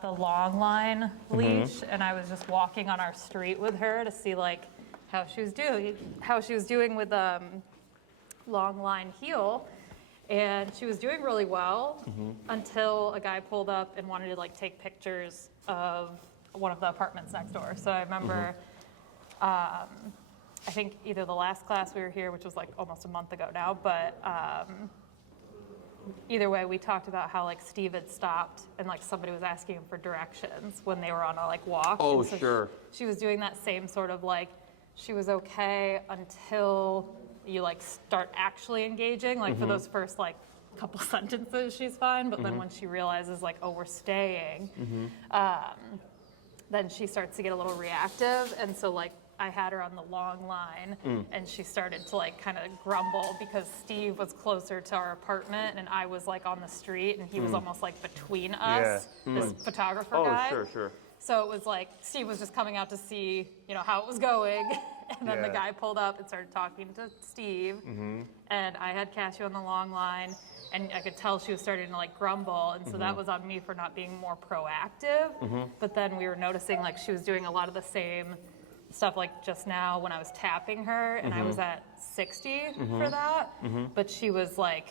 got the long line leash, and I was just walking on our street with her to see like how she was doing with long line heel. And she was doing really well until a guy pulled up and wanted to like take pictures of one of the apartments next door. So I remember, I think either the last class we were here, which was like almost a month ago now, but either way, we talked about how like Steve had stopped and like somebody was asking him for directions when they were on a like walk. Oh, so sure. She was doing that same sort of like, she was okay until you like start actually engaging. Like for those first like couple sentences, she's fine. But then when she realizes like, oh, we're staying, then she starts to get a little reactive. And so like I had her on the long line and she started to like kind of grumble because Steve was closer to our apartment and I was like on the street and he was almost like between us, this photographer guy. Oh, sure. So it was like Steve was just coming out to see, you know, how it was going. And then the guy pulled up and started talking to Steve. And I had Cashew on the long line and I could tell she was starting to like grumble. And so that was on me for not being more proactive. But then we were noticing like she was doing a lot of the same stuff like just now when I was tapping her and I was at 60 for that. But she was like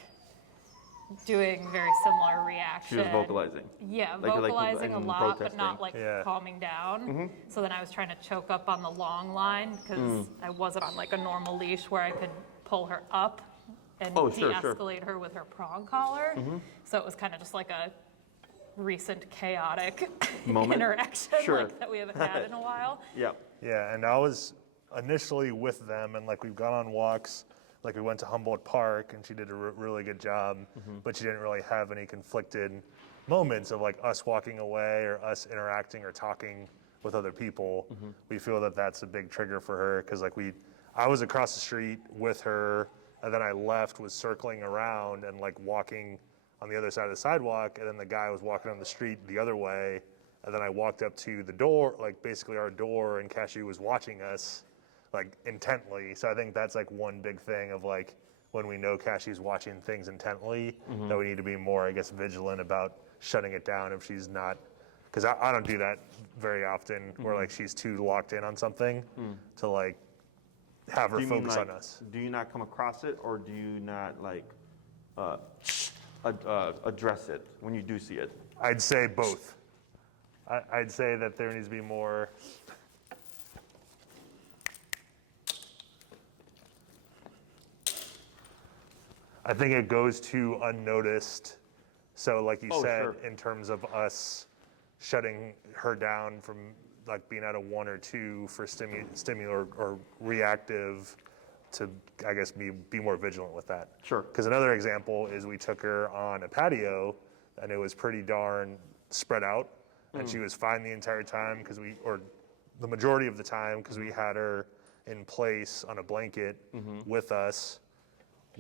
doing very similar reaction. She was vocalizing. Yeah, like vocalizing a lot, protesting. but not like calming down. So then I was trying to choke up on the long line because I wasn't on like a normal leash where I could pull her up and de-escalate her with her prong collar. So it was kind of just like a recent chaotic interaction like that we haven't had in a while. Yeah, and I was initially with them, and like we've gone on walks. Like we went to Humboldt Park, and she did a really good job, but she didn't really have any conflicted moments of like us walking away or us interacting or talking with other people. We feel that that's a big trigger for her because like I was across the street with her, and then I left, was circling around and like walking on the other side of the sidewalk, and then the guy was walking on the street the other way, and then I walked up to the door, like basically our door, and Cashew was watching us like intently. So I think that's like one big thing of like when we know Cashew's watching things intently, that we need to be more, I guess, vigilant about shutting it down if she's not, because I don't do that very often where like she's too locked in on something to like have her focus on us. Do you not come across it, or do you not like address it when you do see it? I'd say both. I'd say that there needs to be more. I think it goes too unnoticed. So like you said, in terms of us shutting her down from like being at a 1 or 2 for stimulant or reactive, to I guess be more vigilant with that. Sure. Because another example is we took her on a patio and it was pretty darn spread out, and she was fine the entire time or the majority of the time because we had her in place on a blanket with us.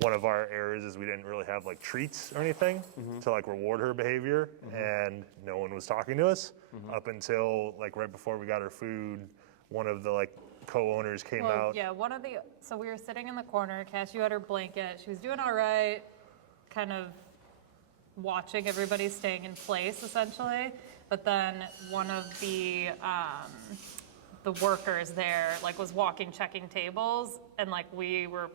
One of our errors is we didn't really have like treats or anything to like reward her behavior, and no one was talking to us up until like right before we got her food. One of the like co-owners came out. Yeah, so we were sitting in the corner, Cashew had her blanket, she was doing all right, kind of watching everybody staying in place essentially, but then one of the workers there like was walking, checking tables, and like we were,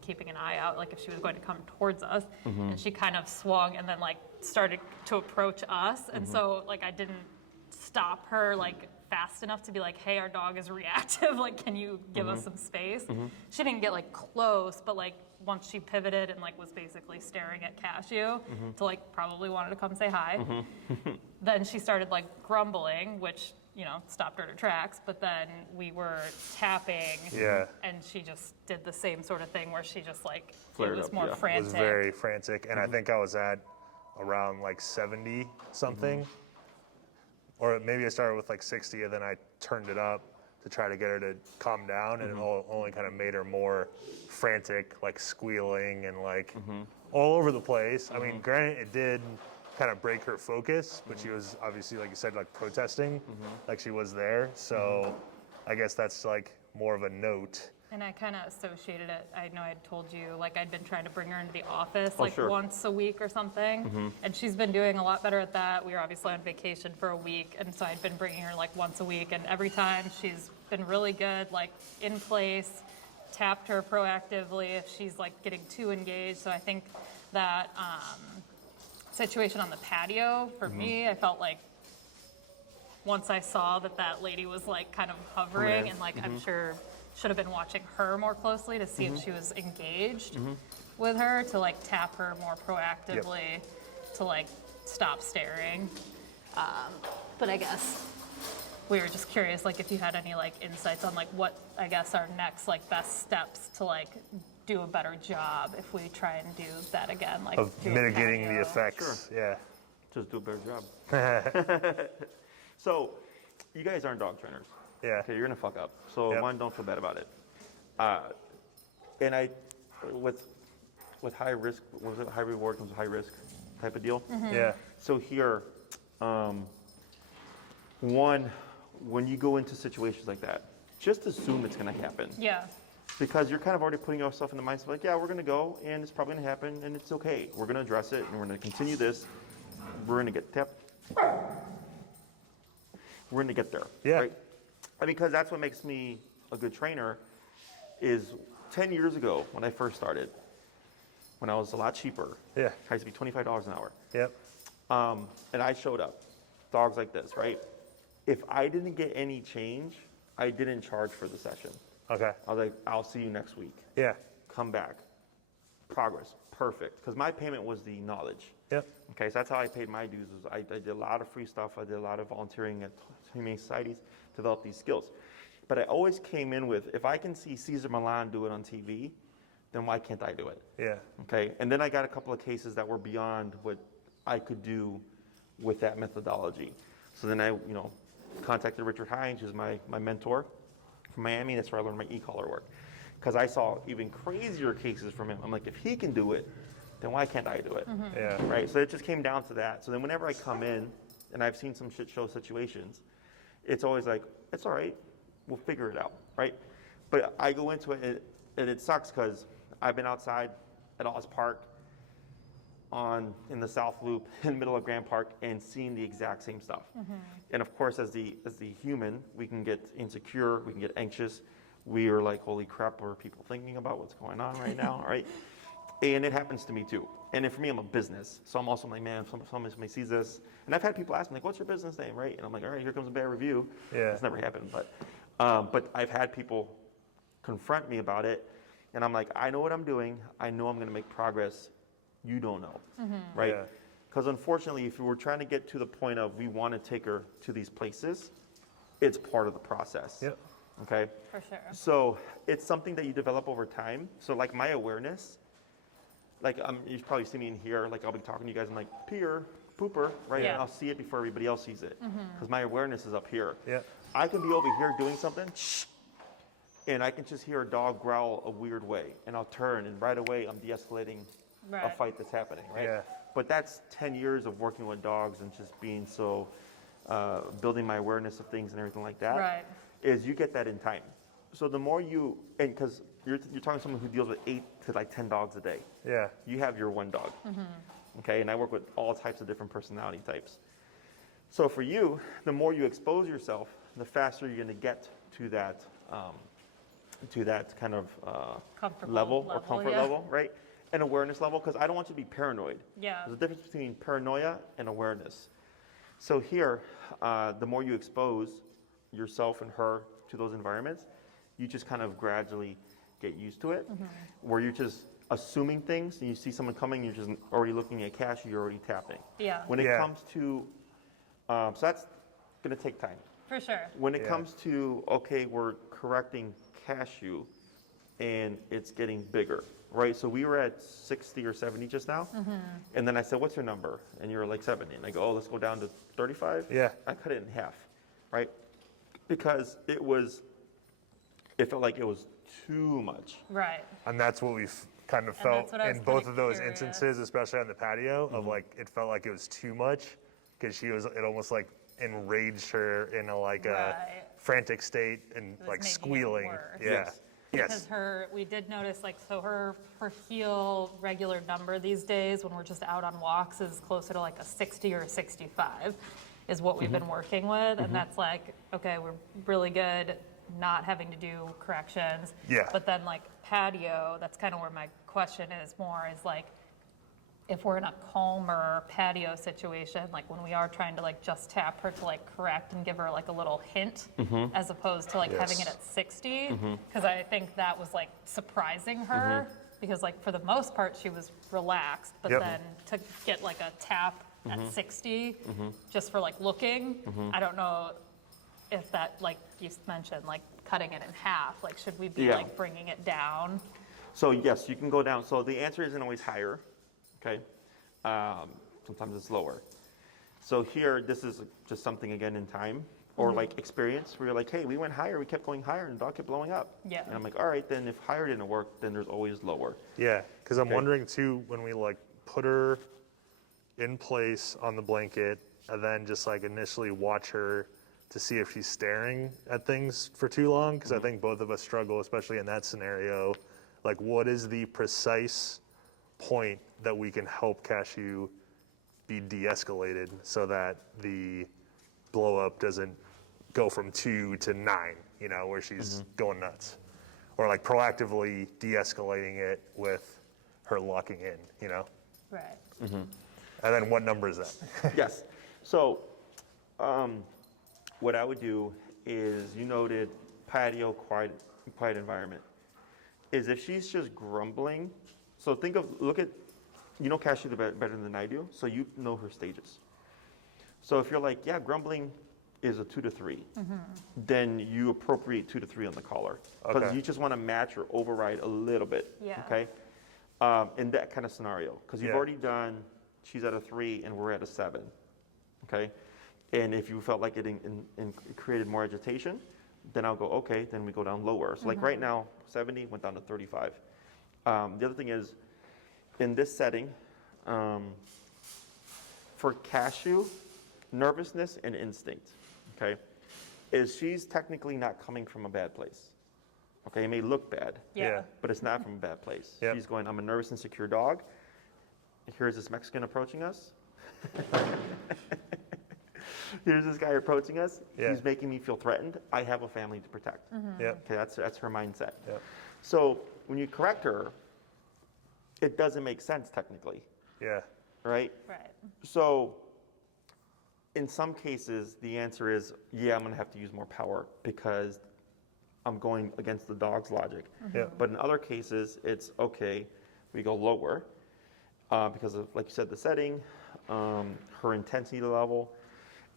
keeping an eye out, like if she was going to come towards us, and she kind of swung and then like started to approach us, and so like I didn't stop her like fast enough to be like, hey, our dog is reactive, like can you give us some space? She didn't get like close, but like once she pivoted and like was basically staring at Cashew to like probably wanted to come say hi, then she started like grumbling, which stopped her in her tracks, but then we were tapping, and she just did the same sort of thing where she just like, flared it was up, more frantic. It was very frantic, and I think I was at around like 70 something, or maybe I started with like 60, and then I turned it up to try to get her to calm down, and it only kind of made her more frantic, like squealing and like all over the place. I mean, granted, it did kind of break her focus, but she was obviously, like you said, like protesting, like she was there. So I guess that's like more of a note. And I kind of associated it. I know I'd told you, like I'd been trying to bring her into the office Oh, like sure. once a week or something. And she's been doing a lot better at that. We were obviously on vacation for a week. And so I'd been bringing her like once a week. And every time she's been really good, like in place, tapped her proactively if she's like getting too engaged. So I think that situation on the patio, for me, I felt like once I saw that that lady was like kind of hovering and like I'm sure should have been watching her more closely to see if she was engaged with her, to like tap her more proactively to like stop staring. But I guess we were just curious, like if you had any like insights on like what I guess our next like best steps to like do a better job if we try and do that again, like Of do a mitigating the patio. effects. Yeah. Just do a better job. So, you guys aren't dog trainers. Yeah. Okay, you're gonna fuck up. So Yep. one, don't feel bad about it. And with high risk, what was it, high reward comes with high risk type of deal. Yeah. So here, one, when you go into situations like that, just assume it's gonna happen. Yeah. Because you're kind of already putting yourself in the mindset like, yeah, we're gonna go and it's probably gonna happen and it's okay. We're gonna address it and we're gonna continue this. We're gonna get tapped. We're gonna get there. Yeah. Right? And because that's what makes me a good trainer is 10 years ago when I first started, when I was a lot cheaper, Yeah. I used to be $25 an hour. Yep. And I showed up, dogs like this, right? If I didn't get any change, I didn't charge for the session. Okay. I was like, I'll see you next week. Yeah. Come back. Progress. Perfect. Because my payment was the knowledge. Yep. Okay, so that's how I paid my dues. I did a lot of free stuff. I did a lot of volunteering at humane societies to develop these skills. But I always came in with, if I can see Cesar Millan do it on TV, then why can't I do it? Yeah. Okay, and then I got a couple of cases that were beyond what I could do with that methodology. So then I, contacted Richard Hines, who's my mentor from Miami. That's where I learned my e-collar work. Because I saw even crazier cases from him. I'm like, if he can do it, then why can't I do it? Yeah. Right, so it just came down to that. So then whenever I come in, and I've seen some shit show situations, it's always like, it's all right, we'll figure it out, right? But I go into it, and it sucks because I've been outside at Oz Park in the South Loop, in the middle of Grand Park, and seeing the exact same stuff. And of course, as the human, we can get insecure, we can get anxious. We are like, holy crap, what are people thinking about what's going on right now, right? And it happens to me too. And then for me, I'm a business. So I'm also like, man, somebody sees this. And I've had people ask me, like, what's your business name, right? And I'm like, all right, here comes a bad review. Yeah. It's never happened. But I've had people confront me about it. And I'm like, I know what I'm doing. I know I'm going to make progress. You don't know, right? Yeah. Because unfortunately, if we're trying to get to the point of we want to take her to these places, it's part of the process. Yep. Okay? For sure. So it's something that you develop over time. So like my awareness, like you probably see me in here, like I'll be talking to you guys, I'm like, peer, pooper, right? Yeah. And I'll see it before everybody else sees it. Because my awareness is up here. Yeah. I can be over here doing something, and I can just hear a dog growl a weird way. And I'll turn, and right away I'm de-escalating a Right. fight that's happening, right? Yeah. But that's 10 years of working with dogs and just being so, building my awareness of things and everything like that. Right. Is you get that in time. So the more you, and because you're talking to someone who deals with 8 to like 10 dogs a day. Yeah. You have your one dog. Okay, and I work with all types of different personality types. So for you, the more you expose yourself, the faster you're going to get to that kind of Comfortable level or level, comfort yeah. level, right? And awareness level, because I don't want you to be paranoid. Yeah. There's a difference between paranoia and awareness. So here, the more you expose yourself and her to those environments, you just kind of gradually get used to it, where you're just assuming things, and you see someone coming, you're just already looking at Cashew, you're already tapping. Yeah. When it Yeah. comes to, so that's going to take time. For sure. When it Yeah. comes to, okay, we're correcting Cashew, and it's getting bigger, right? So we were at 60 or 70 just now, and then I said, what's your number? And you were like 70, and I go, oh, let's go down to 35? Yeah. I cut it in half, right? Because it felt like it was too much. Right. And that's what we've kind of And felt that's what I was in both kinda of those curious. instances, especially on the patio, of like it felt like it was too much because it almost like enraged her in a like a Right. frantic state and was like making it squealing. worse. Yeah. Yes. Yes. Because we did notice, like, so her heel regular number these days when we're just out on walks is closer to like a 60 or a 65 is what we've been working with. And that's like, okay, we're really good not having to do corrections. Yeah. But then like patio, that's kind of where my question is more is like, if we're in a calmer patio situation, like when we are trying to like just tap her to like correct and give her like a little hint as opposed to like having it Yes. at 60, because I think that was like surprising her because like for the most part she was relaxed, but Yep. then to get like a tap at 60 just for like looking, I don't know if that, like you mentioned, like cutting it in half, like should we be Yeah. like bringing it down? So yes, you can go down. So the answer isn't always higher, okay? Sometimes it's lower. So here, this is just something again in time or like experience where you're like, hey, we went higher, we kept going higher and the dog kept blowing up. Yeah. And I'm like, all right, then if higher didn't work, then there's always lower. Yeah, because I'm Okay. wondering too, when we like put her in place on the blanket and then just like initially watch her to see if she's staring at things for too long, because I think both of us struggle, especially in that scenario. Like, what is the precise point that we can help Cashew be de-escalated so that the blow up doesn't go from 2 to 9, you know, where she's going nuts? Or like proactively de-escalating it with her locking in, you know? Right. And then what number is that? Yes. So what I would do is, you noted patio, quiet environment, is if she's just grumbling, so look at, you know Cashew better than I do, so you know her stages. So if you're like, yeah, grumbling is a 2 to 3, then you appropriate 2 to 3 on the collar. Because Okay. you just want to match or override a little bit, Yeah. okay? In that kind of scenario, because you've Yeah. already done, she's at a 3 and we're at a 7, okay? And if you felt like it created more agitation, then I'll go, okay, then we go down lower. So like right now, 70 went down to 35. The other thing is, in this setting, for Cashew, nervousness and instinct, okay, is she's technically not coming from a bad place. Okay, it may look bad, Yeah. but it's not from a bad place. Yep. She's going, I'm a nervous, insecure dog. Here's this Mexican approaching us. Here's this guy approaching us. Yeah. He's making me feel threatened. I have a family to protect. Yep. Okay, that's her mindset. Yep. So when you correct her, it doesn't make sense technically, Yeah. right? Right. So in some cases, the answer is, yeah, I'm going to have to use more power because I'm going against the dog's logic. Yeah. But in other cases, it's okay, we go lower because of, like you said, the setting, her intensity level,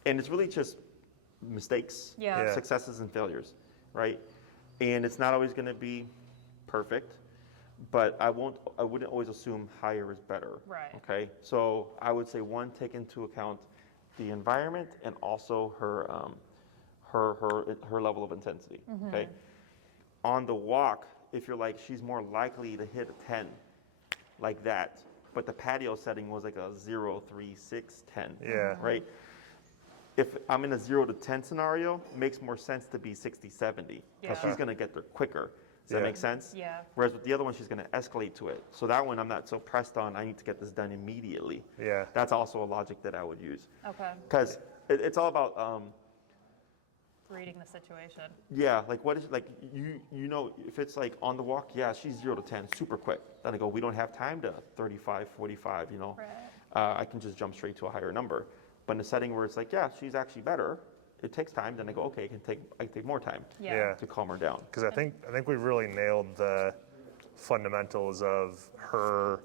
and it's really just mistakes, Yeah. Yeah. successes and failures, right? And it's not always going to be perfect, but I wouldn't always assume higher is better. Right. Okay, so I would say one, take into account the environment and also her level of intensity. Okay, on the walk, if you're like she's more likely to hit a 10, like that, but the patio setting was like a 0, 3, 6, 10. Yeah. Right. If I'm in a 0 to 10 scenario, it makes more sense to be 60, 70 because Yeah. she's going to get there quicker. Does Yeah. that make sense? Yeah. Whereas with the other one, she's going to escalate to it. So that one, I'm not so pressed on. I need to get this done immediately. Yeah. That's also a logic that I would use Okay. because it's all about Reading the situation. yeah, like what is like you know if it's like on the walk, yeah, she's 0 to 10 super quick. Then I go, we don't have time to 35, 45. You know, Right. I can just jump straight to a higher number. But in a setting where it's like, yeah, she's actually better, it takes time. Then I go, okay, I can take more time Yeah. to calm her down. Because I think we've really nailed the fundamentals of her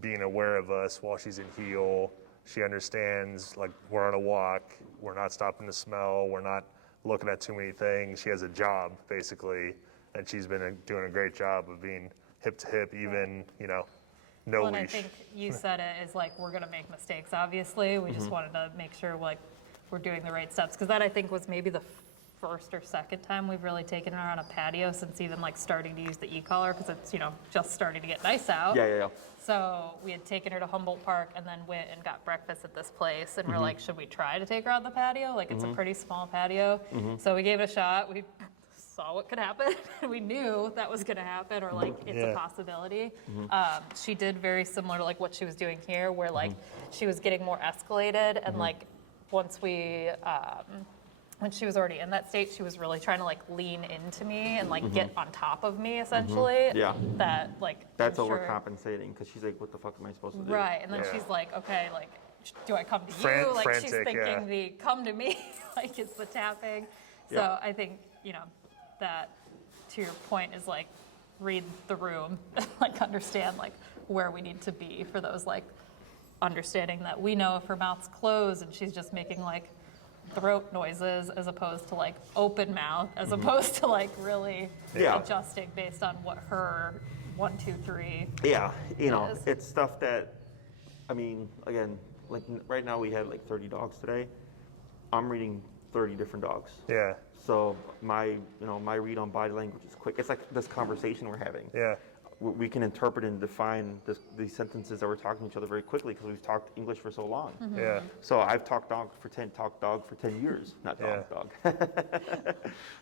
being aware of us while she's in heel. She understands, like, we're on a walk, we're not stopping to smell, we're not looking at too many things. She has a job, basically, and she's been doing a great job of being hip to hip, even, you know, no Well, and I leash. think you said it is like we're gonna make mistakes. Obviously, we just wanted to make sure like we're doing the right steps because that I think was maybe the first or second time we've really taken her on a patio since even like starting to use the e-collar because it's just starting to get nice out. Yeah. So we had taken her to Humboldt Park and then went and got breakfast at this place and we're like, should we try to take her on the patio? Like it's a pretty small patio. So we gave it a shot. We saw what could happen. We knew that was going to happen, or like it's a possibility. She did very similar to like what she was doing here, where like she was getting more escalated, and like once we, when she was already in that state, she was really trying to like lean into me and like get on top of me essentially. Yeah. That like That's I'm sure- overcompensating because she's like, what the fuck am I supposed to do? Right, and then she's like, okay, like, do I come to you? Like, she's Frantic, thinking the come to me, like it's the tapping. So Yeah. I think, you know, that to your point is like, read the room, like understand like where we need to be for those like understanding that we know if her mouth's closed and she's just making like throat noises as opposed to like open mouth, as opposed to like really adjusting based on what her 1, 2, 3. Yeah, you know, Yes. it's stuff that, I mean, again, like right now we had like 30 dogs today. I'm reading 30 different dogs. Yeah. So my read on body language is quick. It's like this conversation we're having. Yeah. We can interpret and define these sentences that we're talking to each other very quickly because we've talked English for so long. Yeah. So I've talked dog for 10 years, not dog.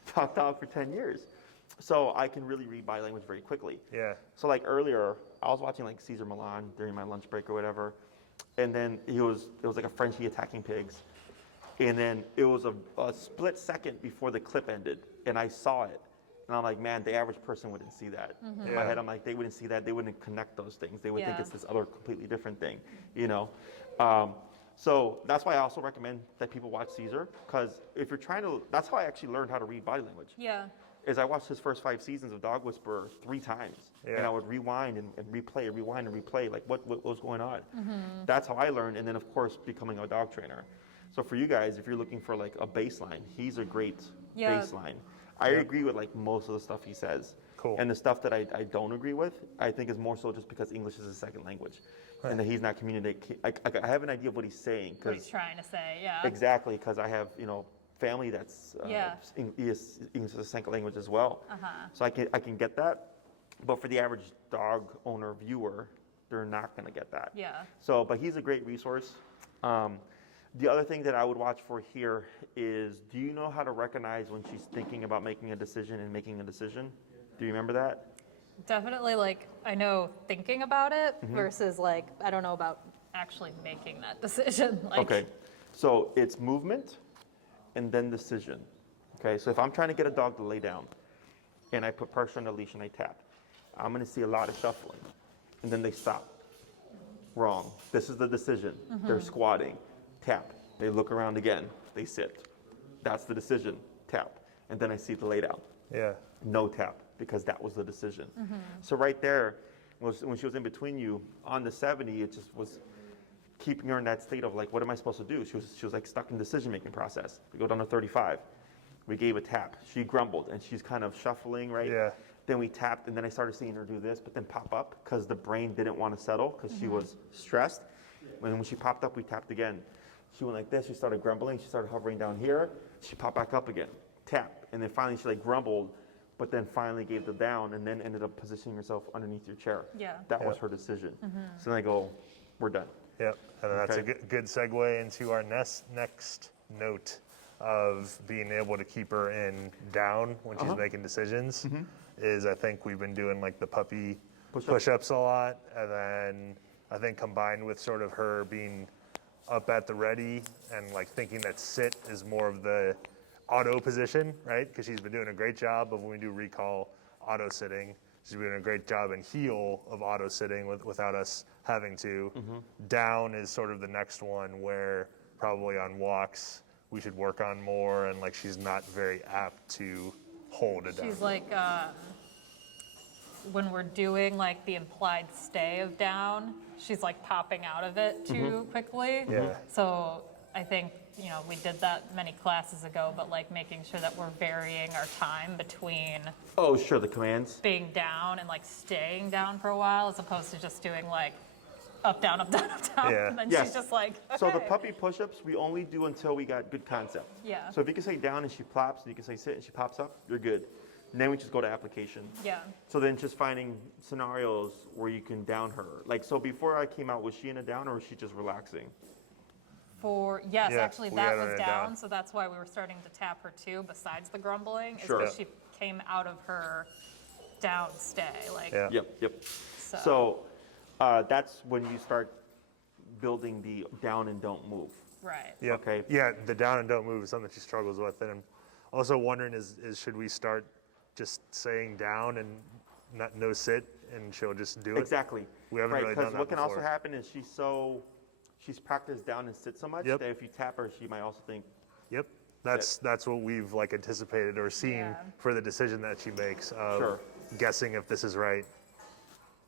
Talked dog for 10 years. So I can really read body language very quickly. Yeah. So like earlier, I was watching like Caesar Milan during my lunch break or whatever, and then it was like a Frenchie attacking pigs, and then it was a split second before the clip ended, and I saw it, and I'm like, man, the average person wouldn't see that. In my head, I'm like, they wouldn't see that. They wouldn't connect those things. They would think Yeah. it's this other completely different thing, you know. So that's why I also recommend that people watch Caesar, because if you're trying to, that's how I actually learned how to read body language. Yeah. Is I watched his first 5 seasons of Dog Whisperer 3 times, and I would rewind and replay, rewind and replay, like what was going on. That's how I learned, and then of course becoming a dog trainer. So for you guys, if you're looking for like a baseline, he's a great baseline. I agree with like most of the stuff he says. Cool. And the stuff that I don't agree with, I think is more so just because English is a second language, and that he's not communicating. I have an idea of what he's saying. What he's trying to say, yeah. Exactly, because I have, family that's English is a second language as well. So I can get that, but for the average dog owner viewer, they're not going to get that. Yeah. So, but he's a great resource. The other thing that I would watch for here is, do you know how to recognize when she's thinking about making a decision and making a decision? Do you remember that? Definitely, like, I know thinking about it versus, like, I don't know about actually making that decision. Like, Okay, so it's movement and then decision. Okay, so if I'm trying to get a dog to lay down and I put pressure on the leash and I tap, I'm gonna see a lot of shuffling, and then they stop. Wrong. This is the decision. They're squatting. Tap. They look around again. They sit. That's the decision. Tap. And then I see the lay down. Yeah. No tap, because that was the decision. So right there, when she was in between you on the 70, it just was keeping her in that state of like, what am I supposed to do? She was like stuck in decision-making process. We go down to 35. We gave a tap. She grumbled, and she's kind of shuffling, right? Yeah. Then we tapped, and then I started seeing her do this, but then pop up because the brain didn't want to settle because she was stressed. When she popped up, we tapped again. She went like this. She started grumbling. She started hovering down here. She popped back up again. Tap. And then finally she like grumbled, but then finally gave the down, and then ended up positioning herself underneath your chair. Yeah. That was her decision. So then I go, we're done. Yep, and that's a Okay. good segue into our next note of being able to keep her in down when she's making decisions. Is I think we've been doing like the puppy push-ups a lot, and then I think combined with sort of her being up at the ready and like thinking that sit is more of the auto position, right? Because she's been doing a great job of when we do recall auto sitting. She's been doing a great job in heel of auto sitting without us having to. Down is sort of the next one where probably on walks we should work on more, and like she's not very apt to hold it down. she's like, when we're doing like the implied stay of down, she's like popping out of it too quickly. Yeah. So I think, we did that many classes ago, but like making sure that we're varying our time between Oh, sure, the commands. being down and like staying down for a while, as opposed to just doing like up, down, up, down, up, down. Yeah. And then Yes. she's just like, okay. So the puppy push-ups we only do until we got good concept. Yeah. So if you can say down and she plops, and you can say sit and she pops up, you're good. And then we just go to application. Yeah. So then just finding scenarios where you can down her. Like, so before I came out, was she in a down or was she just relaxing? Yes, Yeah, actually we that had her was in down, down. so that's why we were starting to tap her too, besides the grumbling, is Sure. because she came out of her down stay. Like, Yeah. Yep. so, So that's when you start building the down and don't move. right. Yeah. Okay. Yeah, the down and don't move is something she struggles with, and I'm also wondering is should we start just saying down and no sit, and she'll just do it? Exactly. We haven't really done Because that what can also before. happen is she's practiced down and sit so much Yep. that if you tap her, she might also think, Yep. That's what we've like anticipated or seen Yeah. for the decision that she makes of Sure. guessing if this is right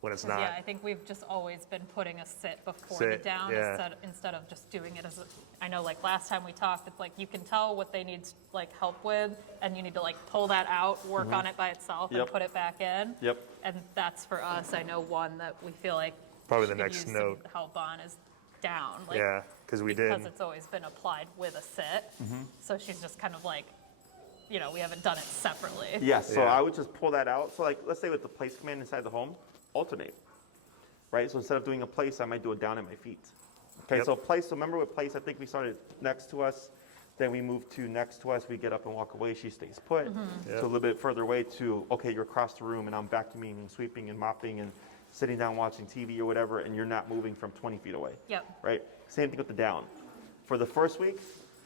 when it's 'Cause, not. yeah, I think we've just always been putting a sit before Sit, the down yeah. instead of just doing it as a, I know like last time we talked, it's like you can tell what they need like help with and you need to like pull that out, work on it by itself Yep. and put it back in. Yep. And that's for us, I know one that we feel like Probably she the could next use note. some help on is down. Like, Yeah, because we did. because it's always been applied with a sit. So she's just kind of like, we haven't done it separately. yes. So Yeah. I would just pull that out. So like, let's say with the place command inside the home, alternate. Right? So instead of doing a place, I might do a down at my feet. Okay, Yep. so place, so remember with place, I think we started next to us, then we moved to next to us, we get up and walk away, she stays put. Yep. To a little bit further away to, okay, you're across the room and I'm vacuuming and sweeping and mopping and sitting down watching TV or whatever, and you're not moving from 20 feet away. Yep. Right? Same thing with the down. For the first week,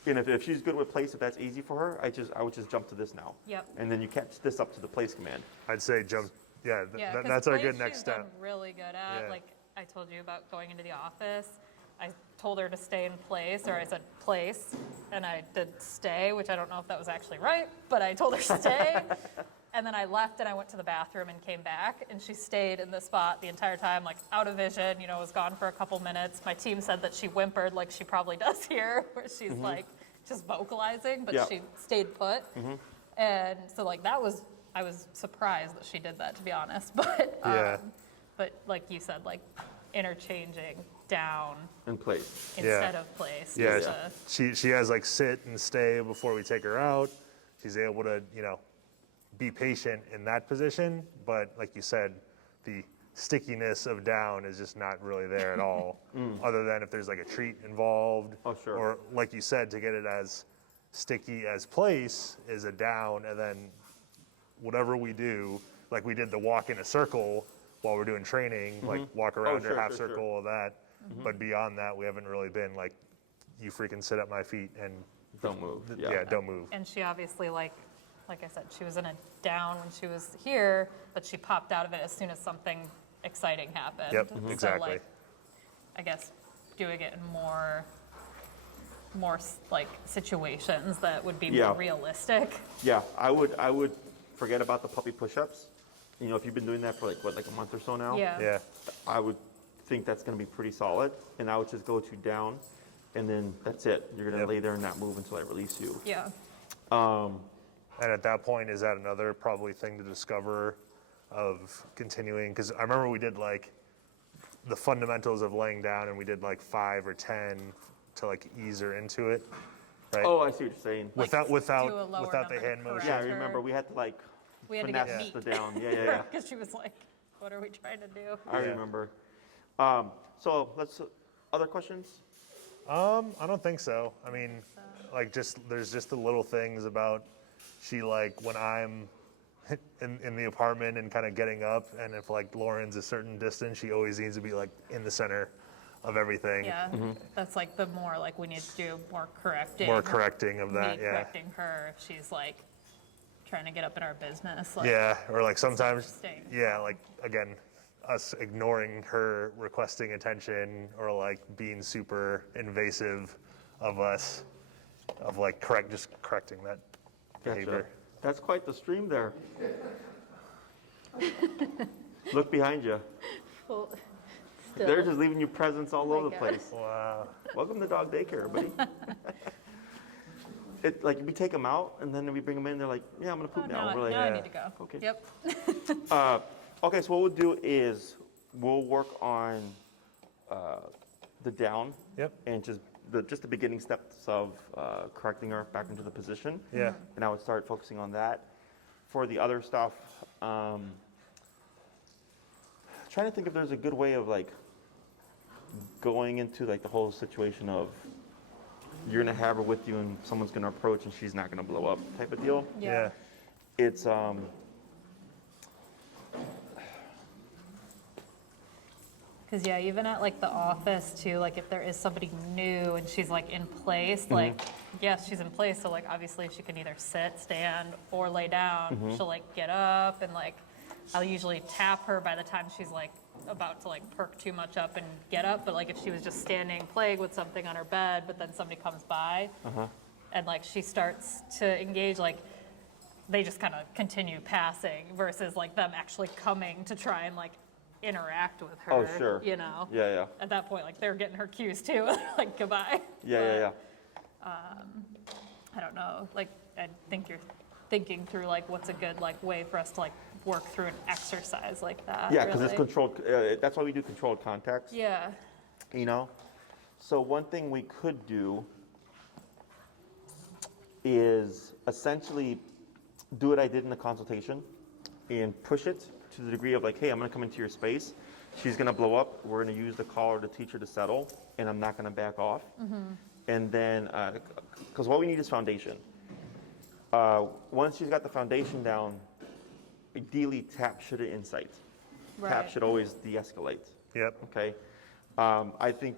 and if she's good with place, if that's easy for her, I would just jump to this now. Yep. And then you catch this up to the place command. I'd say jump. Yeah, Yeah, 'cause that's our place good next she's done step. really good at. Yeah. Like I told you about going into the office. I told her to stay in place, or I said place, and I did stay, which I don't know if that was actually right, but I told her stay. And then I left and I went to the bathroom and came back, and she stayed in the spot the entire time, like out of vision, was gone for a couple minutes. My team said that she whimpered like she probably does here, where she's like just vocalizing, but Yeah. she stayed put. And so like I was surprised that she did that, to be honest. But Yeah. but like you said, like interchanging down In place. instead of place. Yeah, is a- she has like sit and stay before we take her out. She's able to, be patient in that position, but like you said, the stickiness of down is just not really there at all, other than if there's like a treat involved. Oh, sure. Or like you said, to get it as sticky as place is a down, and then whatever we do, like we did the walk in a circle while we're doing training, like walk around sure, or half sure, circle of that. But beyond that, we haven't really been like, you freaking sit at my feet and Don't move. yeah, don't move. And she obviously like I said, she was in a down when she was here, but she popped out of it as soon as something exciting happened. Yep, So, exactly. like, I guess doing it in more like situations that would be Yeah. more realistic. Yeah, I would forget about the puppy push-ups. If you've been doing that for like a month or so now, Yeah. Yeah, I would think that's going to be pretty solid. And I would just go to down, and then that's it. You're going to Yep. lay there and not move until I release you. Yeah. and at that point, is that another probably thing to discover of continuing? Because I remember we did like the fundamentals of laying down, and we did like 5 or 10 to like ease her into it, right? Oh, I see what you're saying. Like, without do a lower without the number hand to motion. Yeah, I correct remember her. we had to like We had to get finesse meat. the down. Yeah. Because she was like, what are we trying to do? I Yeah. remember. So other questions? I don't think so. I mean, like there's just the little things about she like when I'm in the apartment and kind of getting up, and if like Lauren's a certain distance, she always needs to be like in the center of everything. Yeah. That's like the more like we need to do more correcting. More correcting of that, Me yeah. correcting her if she's like trying to get up in our business. Like, Yeah, or like sometimes, Interesting. yeah, like again, us ignoring her requesting attention or like being super invasive of us, of like just correcting that behavior. Gotcha. That's quite the stream there. Look behind you. Well, They're just leaving you presents all over the God. place. Wow. Welcome to dog daycare, buddy. It like we take them out and then we bring them in. They're like, "Yeah, I'm gonna poop now." We're like, now I yeah. need to go. Okay. Yep. Okay, so what we'll do is we'll work on the down Yep. and just the beginning steps of correcting her back into the position. Yeah. And I would start focusing on that. For the other stuff, trying to think if there's a good way of like going into like the whole situation of you're gonna have her with you and someone's gonna approach and she's not gonna blow up type of deal. Yeah. it's Because yeah, even at like the office too, like if there is somebody new and she's like in place, like yes, she's in place. So like obviously she can either sit, stand, or lay down. She'll like get up and like I'll usually tap her by the time she's like about to like perk too much up and get up. But like if she was just standing playing with something on her bed, but then somebody comes by and like she starts to engage, like they just kind of continue passing versus like them actually coming to try and like interact with her. Oh, sure. You know? yeah, yeah, At that point, like they're getting her cues too, like goodbye. yeah. I don't know. Like I think you're thinking through like what's a good like way for us to like work through an exercise like that. Yeah, because it's really. controlled. That's why we do controlled contacts. Yeah. You know, so one thing we could do is essentially do what I did in the consultation and push it to the degree of like, hey, I'm going to come into your space. She's going to blow up. We're going to use the collar to teach her to settle, and I'm not going to back off. And then, because what we need is foundation. Once she's got the foundation down, ideally tap should incite. Right. Tap should always de-escalate. Yep. Okay. I think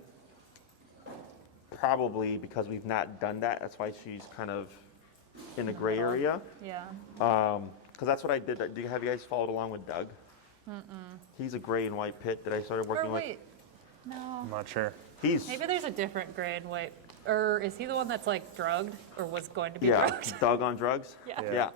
probably because we've not done that, that's why she's kind of in a gray area. Yeah. Because that's what I did. Have you guys followed along with Doug? He's a gray and white pit that I started Or working with. wait. No. I'm not sure. He's Maybe there's a different gray and white. Or is he the one that's like drugged or was going to be yeah, drugged? Doug on drugs. Yeah. Yeah.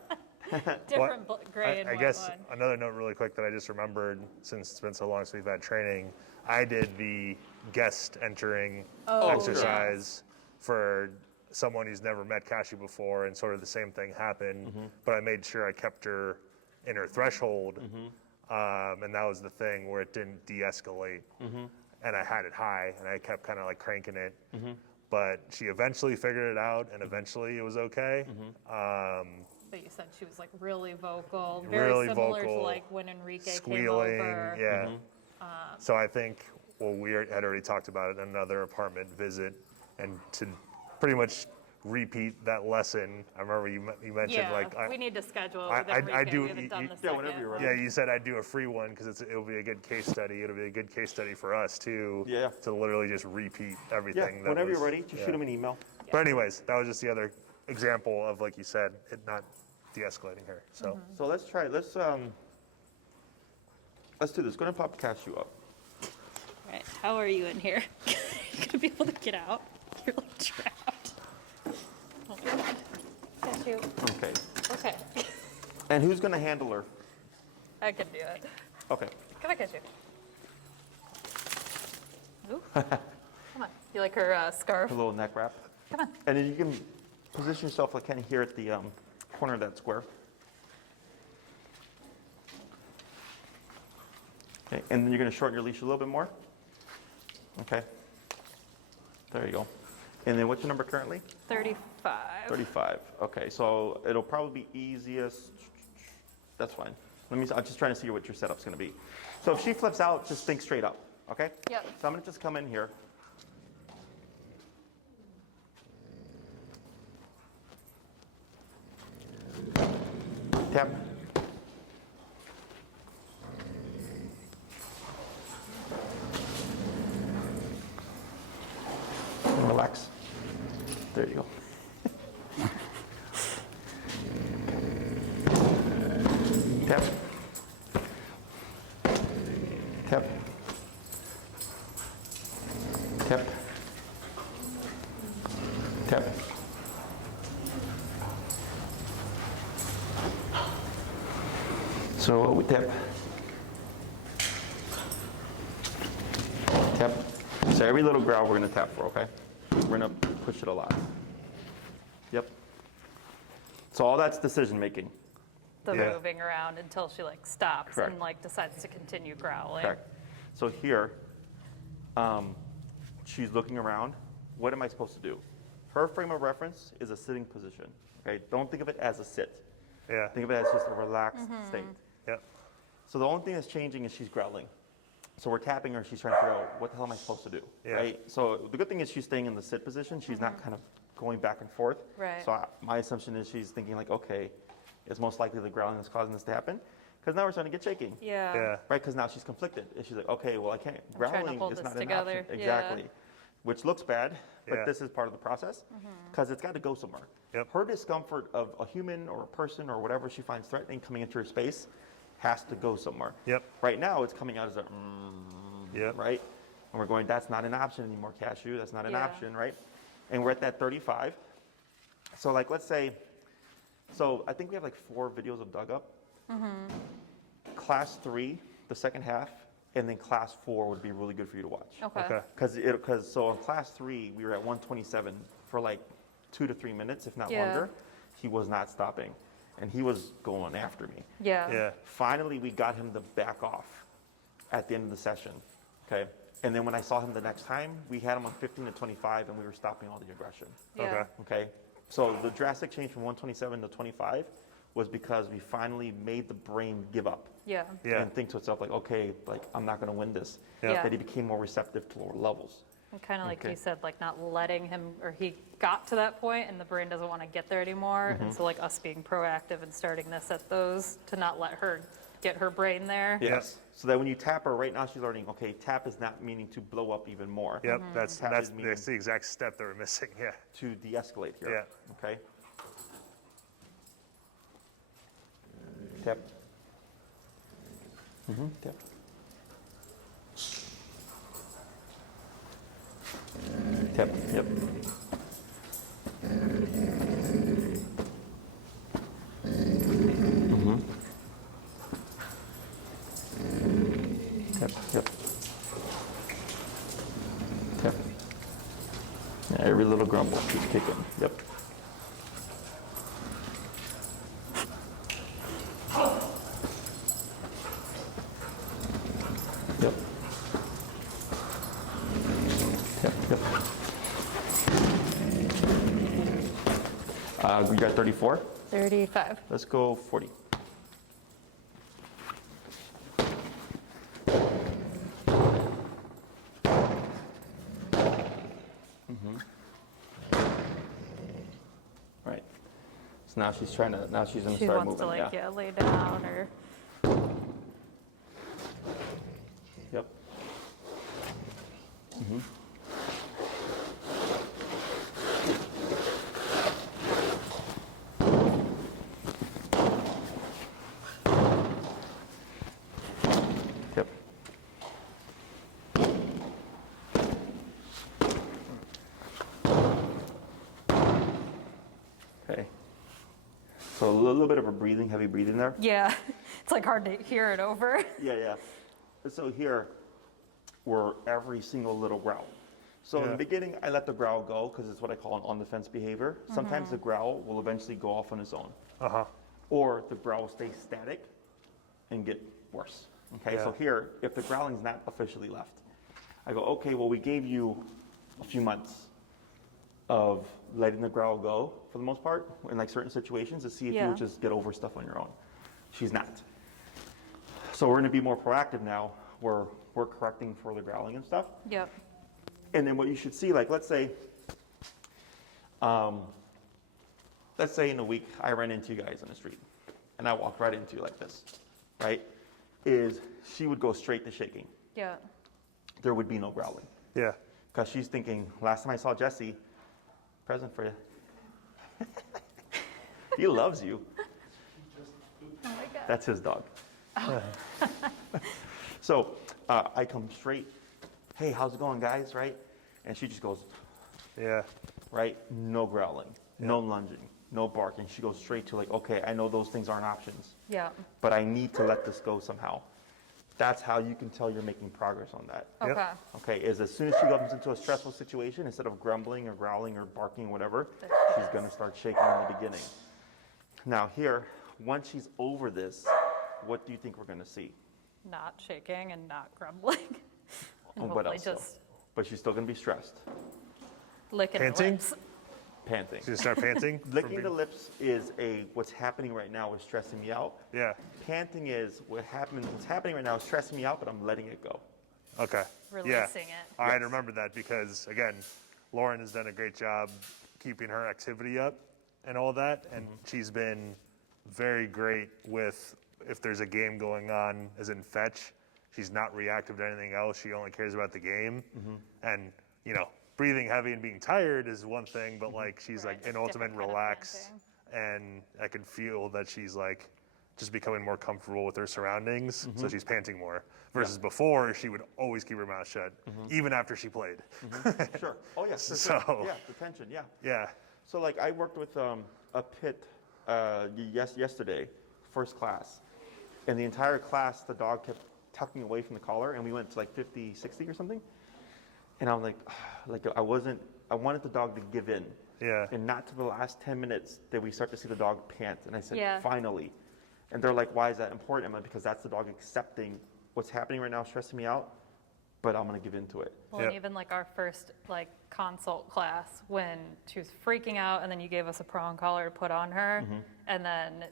Different gray and I white guess one. another note really quick that I just remembered, since it's been so long since we've had training, I did the guest entering Oh, exercise for someone who's never met Cashew before, and sort of the same thing happened, but I made sure I kept her in her threshold, and that was the thing where it didn't de-escalate, and I had it high, and I kept kind of like cranking it, but she eventually figured it out, and eventually it was okay. But you said she was like really vocal, very Really similar to vocal, like when Enrique came squealing, over. yeah. So I think, well, we had already talked about it in another apartment visit, and to pretty much repeat that lesson. I remember you mentioned Yeah, like we need to schedule I- with I Enrique. do- We haven't done the yeah, second whenever you're one. ready. yeah, you said I'd do a free one because it'll be a good case study. It'll be a good case study for us too. Yeah. To literally just repeat Yeah. everything. Whenever you're ready, just shoot him an email. But anyways, that was just the other example of, like you said, it not de-escalating her. So So let's try. Let's do this. Go ahead and pop Cashew up. Right. How are you in here? You're gonna be able to get out? You're like trapped. Oh my God. Cashew. Okay. Okay. And who's going to handle her? I can do it. Okay. Come on, Cashew. Ooh. Come on. You like her scarf? A little neck wrap. Come on. And then you can position yourself like kind of here at the corner of that square. Okay, and then you're going to shorten your leash a little bit more. Okay. There you go. And then what's your number currently? 35. 35. Okay, so it'll probably be easiest. That's fine. I'm just trying to see what your setup's going to be. So if she flips out, just think straight up. Okay? Yep. So I'm going to just come in here. Tap. And relax. There you go. Tap. Tap. Tap. Tap. So we tap. Tap. So every little growl we're going to tap for, okay? We're going to push it a lot. Yep. So all that's decision making. The Yeah. moving around until she like stops Correct. and like decides to continue growling. Correct. So here, she's looking around. What am I supposed to do? Her frame of reference is a sitting position. Okay, don't think of it as a sit. yeah, Think of it as just a relaxed state. yeah, So the only thing that's changing is she's growling. So we're tapping her. She's trying to figure out what the hell am I supposed to do, Yeah. right? So the good thing is she's staying in the sit position. She's not kind of going back and forth. Right. So my assumption is she's thinking like, okay, it's most likely the growling that's causing this to happen. Because now we're starting to get shaking. Yeah. Yeah. Right, because now she's conflicted. And she's like, okay, well, I can't. trying to Growling hold is this not together. an option. Yeah. Exactly. Which looks bad, but Yeah. this is part of the process because it's got to go somewhere. Yep. Her discomfort of a human or a person or whatever she finds threatening coming into her space has to go somewhere. Yep. Right now, it's coming out as a Yep. right? And we're going, that's not an option anymore, Cashew. That's not an Yeah. option, right? And we're at that 35. So like, let's say, so I think we have like 4 videos of Dug Up. Class 3, the second half, and then class 4 would be really good for you to watch. Okay. Okay. Because so in class 3, we were at 127 for like 2 to 3 minutes, if not Yeah. longer. He was not stopping, and he was going after me. Yeah. Yeah. Finally, we got him to back off at the end of the session, okay? And then when I saw him the next time, we had him on 15 to 25, and we were stopping all the aggression, Yeah. Okay. okay? So the drastic change from 127 to 25 was because we finally made the brain give up Yeah. Yeah. and think to itself like, okay, like I'm not going to win this. Yeah. That he became more receptive to lower levels. And kind of like Okay. you said, like not letting him, or he got to that point and the brain doesn't want to get there anymore. And so like us being proactive and starting this at those to not let her get her brain there. Yes. So that when you tap her, right now she's learning, okay, tap is not meaning to blow up even more. Yep. That's Tap that's is meaning the exact step that we're missing. Yeah. to de-escalate here. Yeah. Okay. Tap. Tap. Tap. Yep. Tap. Yep. Tap. Yeah, every little grumble keeps kicking. Yep. Yep. Yep. Yep. We got 34. 35. Let's go 40. Right. So now she's trying to. Now she's gonna She start wants moving. to like, yeah, lay down or. Yep. Yep. Okay. So a little bit of a breathing, heavy breathing there. Yeah. It's like hard to hear it over. Yeah, yeah. So here, were every single little growl. So in Yeah. the beginning, I let the growl go because it's what I call an on-the-fence behavior. Sometimes the growl will eventually go off on its own, Uh huh. or the growl will stay static and get worse. Okay, so Yeah. here, if the growling's not officially left, I go, okay, well, we gave you a few months of letting the growl go for the most part in like certain situations to see if you Yeah. would just get over stuff on your own. She's not. So we're going to be more proactive now. We're correcting for the growling and stuff. Yep. And then what you should see, like let's say in a week I ran into you guys on the street and I walked right into you like this, right? Is she would go straight to shaking. Yeah. There would be no growling. Yeah. Because she's thinking, last time I saw Jesse, present for you. He loves you. Oh my God. That's his dog. So I come straight, hey, how's it going, guys, right? And she just goes, Yeah. right? No growling, no lunging, no barking. She goes straight to like, okay, I know those things aren't options, Yeah. but I need to let this go somehow. That's how you can tell you're making progress on that. Yep. Okay. Okay, is as soon as she comes into a stressful situation, instead of grumbling or growling or barking or whatever, she's gonna start shaking in the beginning. Now here, once she's over this, what do you think we're gonna see? Not shaking and not grumbling. And And what hopefully else, though? just But she's still gonna be stressed. licking her Panting? lips. Panting. She's gonna start panting. from Licking being- the lips is what's happening right now is stressing me out. Yeah. Panting is what's happening right now is stressing me out, but I'm letting it go. Okay. Releasing Yeah. it. I Yes. remember that because again, Lauren has done a great job keeping her activity up and all that, and she's been very great with if there's a game going on, as in fetch. She's not reactive to anything else. She only cares about the game. And, you know, breathing heavy and being tired is one thing, but like she's like in ultimate relax. And I can feel that she's like just becoming more comfortable with her surroundings. So she's panting more. Versus before, she would always keep her mouth shut, even after she played. Sure. Oh, yeah. For So- sure. Yeah, the tension, yeah. Yeah. So, like, I worked with a pit yesterday, first class. And the entire class, the dog kept tucking away from the collar, and we went to like 50, 60 or something. And I'm like, I wanted the dog to give in. Yeah. And not to the last 10 minutes did we start to see the dog pant. And I said, Yeah. finally. And they're like, why is that important? I'm like, because that's the dog accepting what's happening right now, stressing me out, but I'm going to give into it. Well, and Yep. even like our first like consult class when she was freaking out, and then you gave us a prong collar to put on her, and then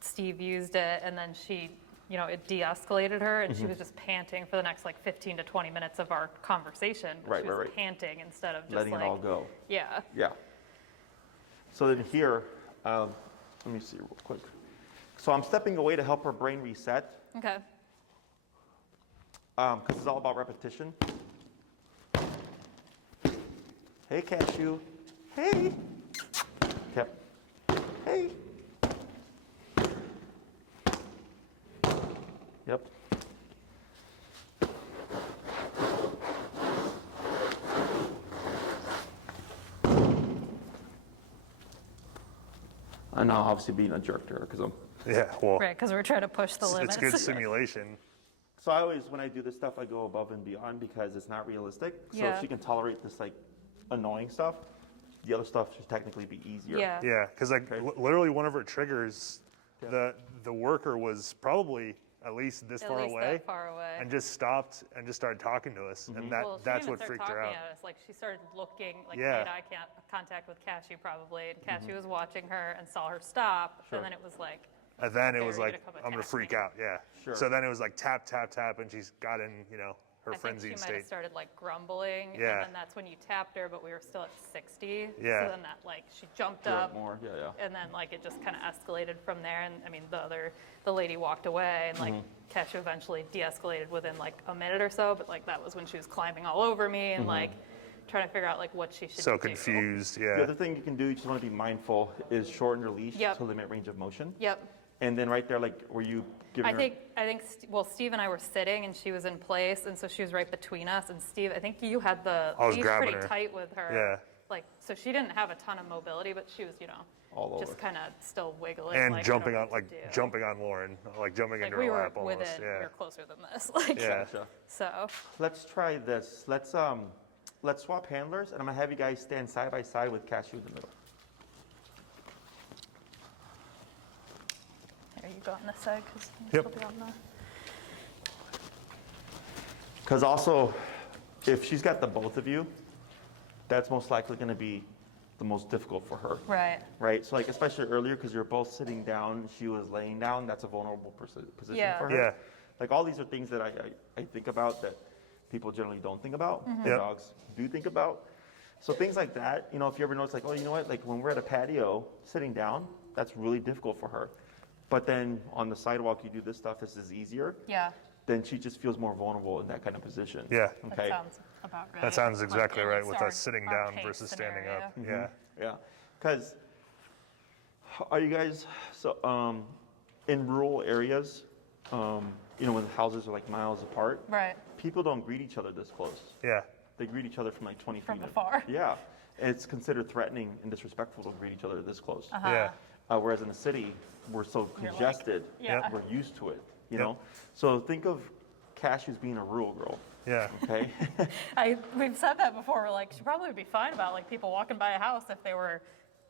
Steve used it, and then she, you know, it de-escalated her, and she was just panting for the next like 15 to 20 minutes of our conversation. But Right, she was right. panting instead of just Letting like it all go. Yeah. Yeah. So then here, let me see real quick. So I'm stepping away to help her brain reset, Okay. because it's all about repetition. Hey, Cashew. Hey. Yep. Hey. Yep. I know, obviously being a jerk to her because I'm. Yeah. Well, Right, because we're trying to push the limits. it's good simulation. So I always, when I do this stuff, I go above and beyond because it's not realistic. So Yeah. if she can tolerate this like annoying stuff, the other stuff should technically be easier. Yeah. Yeah, because like literally one of her triggers, the worker was probably at least this At far least away, that far away. and just stopped and just started talking to us, and Well, she that's didn't what even freaked start her out. talking at us. Like she started looking, like Yeah. made eye contact with Cashew probably, and Cashew was watching her and saw her stop, Sure. and then it was like, And then it Okay, was are you like, gonna come I'm gonna attack freak me? out, yeah. Sure. So then it was like tap, tap, tap, and she's got in, you know, her I think she frenzied might state. have started like grumbling, Yeah. and then that's when you tapped her, but we were still at 60. Yeah. So then that like she jumped Do it up, more. Yeah, yeah. and then like it just kind of escalated from there. And I mean, the lady walked away, and like Cashew eventually de-escalated within like a minute or so. But like that was when she was climbing all over me and like trying to figure out like what she should So do. confused, The yeah. other thing you can do, you just want to be mindful, is shorten your leash Yep. to limit range of motion. Yep. And then right there, like, were you giving I think, well, Steve and I were sitting, and she was in place, and so she was right between us. And Steve, I think you had the I was leash grabbing pretty her. tight with her. Yeah. Like, so she didn't have a ton of mobility, but she was, you know, All just over. kind of still wiggling. And like, I jumping don't on, know what to do. jumping on Lauren, like jumping Like into we her were lap almost, within, we yeah. were closer than this. Like, Yeah. Gotcha. so, Let's try this. Let's swap handlers, and I'm gonna have you guys stand side by side with Cashew in the middle. here you go on this side, because Yep. still be on the. Because also, if she's got the both of you, that's most likely gonna be the most difficult for her. Right. Right? So like, especially earlier, because you're both sitting down, she was laying down, that's a vulnerable position Yeah. for her. Yeah. Like all these are things that I think about that people generally don't think about, and Yep. dogs do think about. So things like that, you know, if you ever notice like, oh, you know what, like when we're at a patio, sitting down, that's really difficult for her. But then on the sidewalk, you do this stuff, this is easier, Yeah. then she just feels more vulnerable in that kind of position. Yeah. That Okay. sounds about right. That sounds Like, exactly at right least with our- us sitting our down case versus standing scenario. up. Yeah. Yeah. Because are you guys, so in rural areas, you know, when houses are like miles apart, Right. people don't greet each other this close. Yeah. They greet each other from like 20 From feet. afar. Yeah. And it's considered threatening and disrespectful to greet each other this close. Yeah. Whereas in the city, we're so You're like, congested, yeah. we're used to it, you Yep. know? So think of Cashew as being a rural girl, Yeah. okay? We've said that before. We're like, she'd probably be fine about like people walking by a house if they were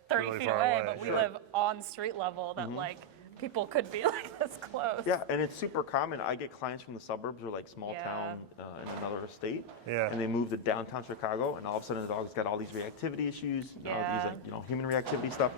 30 Really feet far away, away, but we sure. live on street level that like people could be like this close. Yeah, and it's super common. I get clients from the suburbs or like small Yeah. town in another state, Yeah. and they move to downtown Chicago, and all of a sudden the dog's got all these reactivity issues, all Yeah. these like, you know, human reactivity stuff,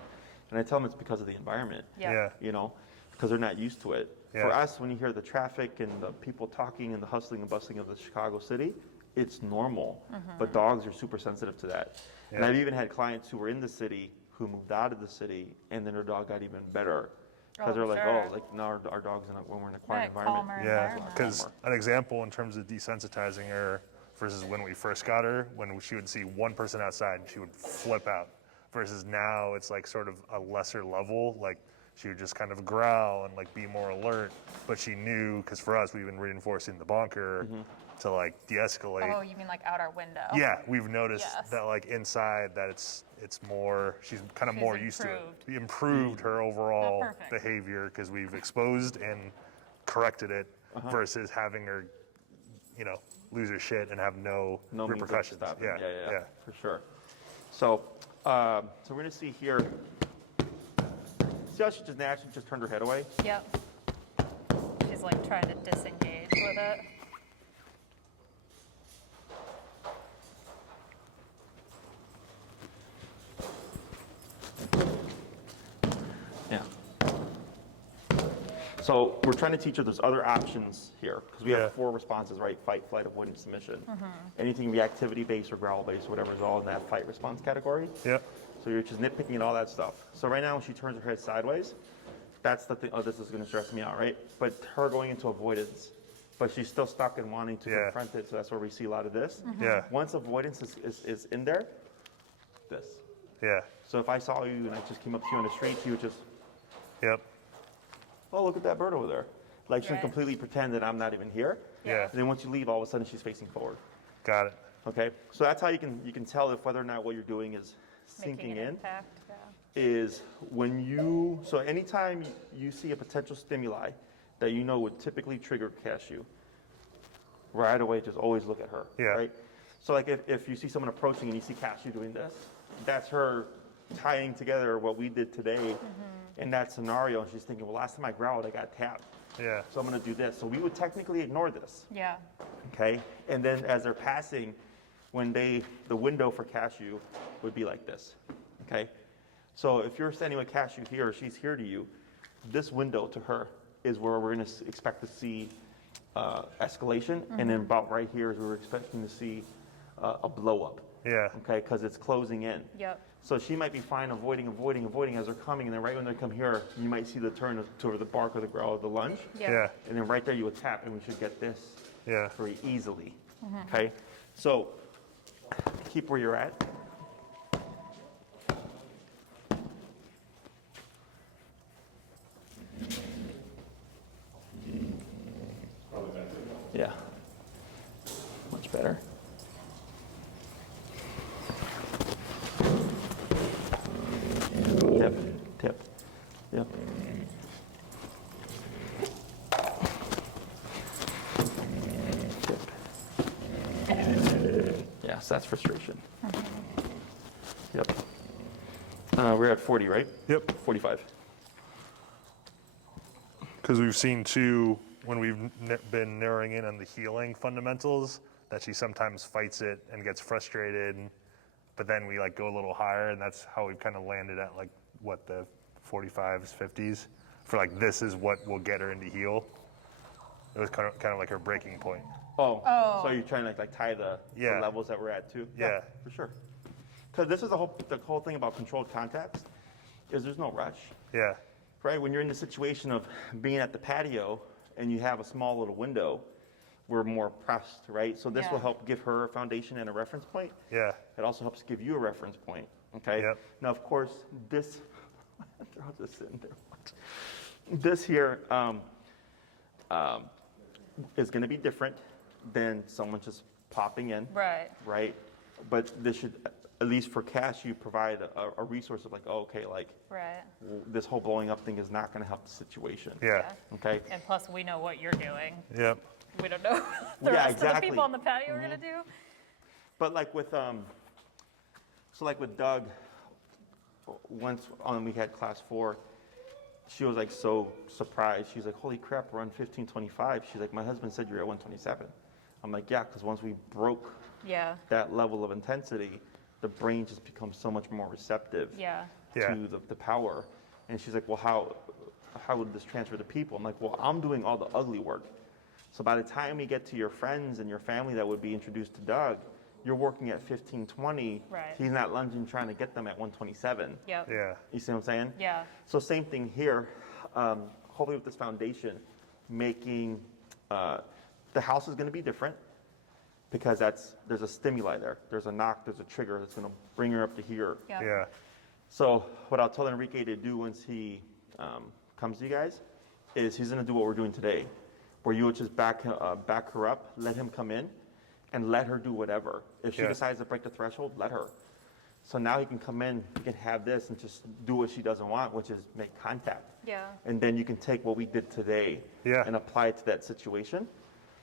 and I tell them it's because of the environment, Yeah. Yeah. you know, because they're not used to it. For Yeah. us, when you hear the traffic and the people talking and the hustling and bustling of the Chicago city, it's normal, but dogs are super sensitive to that. And Yeah. I've even had clients who were in the city who moved out of the city, and then her dog got even better. Because Oh, they're like, sure. oh, like now our dog's when we're in a quiet Right, environment. calmer Yeah, environment. because an example in terms of desensitizing her versus when we first got her, when she would see one person outside, she would flip out. Versus now, it's like sort of a lesser level. Like she would just kind of growl and like be more alert. But she knew, because for us, we've been reinforcing the bonker to like de-escalate. Oh, you mean like out our window? Yeah, we've noticed Yes. that like inside that it's more, she's kind of She's more used to it. improved. We improved her overall perfect. behavior because we've exposed and corrected it versus having her, lose her shit and have no No means of repercussions. stopping. Yeah, Yeah, for sure. So, so we're gonna see here. See how she just naturally just turned her head away? Yep. She's like trying to disengage with it. Yeah. So we're trying to teach her there's other options here because we Yeah. have 4 responses, right? Fight, flight, avoidance, submission. Anything reactivity based or growl based, whatever is all in that fight response category. Yep. So you're just nitpicking and all that stuff. So right now when she turns her head sideways, that's the thing. Oh, this is going to stress me out, right? But her going into avoidance, but she's still stuck in wanting to Yeah. confront it. So that's where we see a lot of this. Yeah. Once avoidance is in there, this. Yeah. So if I saw you and I just came up to you on the street, you would just, Yep. oh, look at that bird over there. Like she'll Right. completely pretend that I'm not even here. Yeah. And then once you leave, all of a sudden she's facing forward. Got it. Okay? So that's how you can tell if whether or not what you're doing is Making sinking an in. impact. Yeah. Is when you, so anytime you see a potential stimuli that you know would typically trigger Cashew, right away just always look at her. Yeah. Right? So like if you see someone approaching and you see Cashew doing this, that's her tying together what we did today in that scenario. And she's thinking, well, last time I growled, I got tapped. Yeah. So I'm going to do this. So we would technically ignore this. Yeah. Okay? And then as they're passing, when the window for Cashew would be like this. Okay? So if you're standing with Cashew here, or she's here to you, this window to her is where we're going to expect to see escalation. And then about right here is where we're expecting to see a blow up. Yeah. Okay? Because it's closing in. Yep. So she might be fine avoiding as they're coming. And then right when they come here, you might see the turn to the bark or the growl or the lunge. Yep. Yeah. And then right there you would tap, and we should get this Yeah. very easily. Okay? So keep where you're at. Yeah. Much better. Tip, tip. Yep. Tip. Yes, that's frustration. Yep. We're at 40, right? Yep. 45. Because we've seen too, when we've been narrowing in on the healing fundamentals, that she sometimes fights it and gets frustrated, but then we like go a little higher, and that's how we've kind of landed at like what the 45s, 50s for like this is what will get her into heal. It was kind of like her breaking point. Oh, Oh. so you're trying to like tie the Yeah. levels that we're at too? Yeah. For sure. Because this is the whole thing about controlled contacts is there's no rush, Yeah. right? When you're in the situation of being at the patio and you have a small little window, we're more pressed, right? So this Yeah. will help give her a foundation and a reference point. Yeah. It also helps give you a reference point, okay? Yep. Now, of course, this, I'll just sit in there. This here is going to be different than someone just popping in, Right. right? But this should, at least for Cashew, provide a resource of like, oh, okay, like Right. this whole blowing up thing is not going to help the situation. Yeah. Okay. And plus, we know what you're doing. Yep. We don't know the Yeah, rest of the exactly. people on the patio are gonna do. But like with so like with Doug, once we had class 4, she was like so surprised. She's like, "Holy crap, we're on 1525." She's like, "My husband said you're at 127." I'm like, "Yeah, because once we broke Yeah. that level of intensity, the brain just becomes so much more receptive Yeah. Yeah. to the power." And she's like, "Well, how would this transfer to people?" I'm like, "Well, I'm doing all the ugly work. So by the time we get to your friends and your family that would be introduced to Doug, you're working at 15, 20. Right. He's not lunging trying to get them at 127. Yep. Yeah. You see what I'm saying? Yeah. So same thing here. Hopefully with this foundation, making the house is going to be different because there's a stimuli there. There's a knock, there's a trigger that's going to bring her up to here. Yep. Yeah. So what I'll tell Enrique to do once he comes to you guys is he's going to do what we're doing today, where you would just back her up, let him come in, and let her do whatever. If she Yeah. decides to break the threshold, let her. So now he can come in, he can have this and just do what she doesn't want, which is make contact. Yeah. And then you can take what we did today Yeah. and apply it to that situation.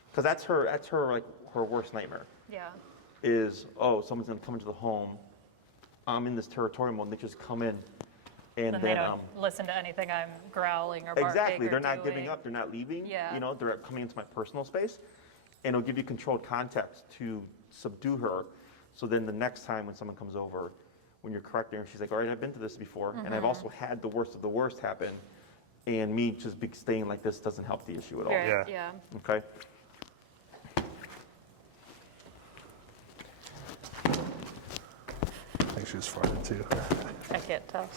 Because that's her like her worst nightmare Yeah. is, oh, someone's gonna come into the home. I'm in this territorial mode, and they just come in. And Then they don't listen to anything I'm growling or barking exactly, or they're not doing. giving up, they're not leaving. Yeah. You know, they're coming into my personal space. And it'll give you controlled contact to subdue her. So then the next time when someone comes over, when you're correcting her, she's like, all right, I've been to this before, and I've also had the worst of the worst happen. And me just staying like this doesn't help the issue at all. Right. Yeah. Yeah. Okay? I think she was farting too. I can't tell.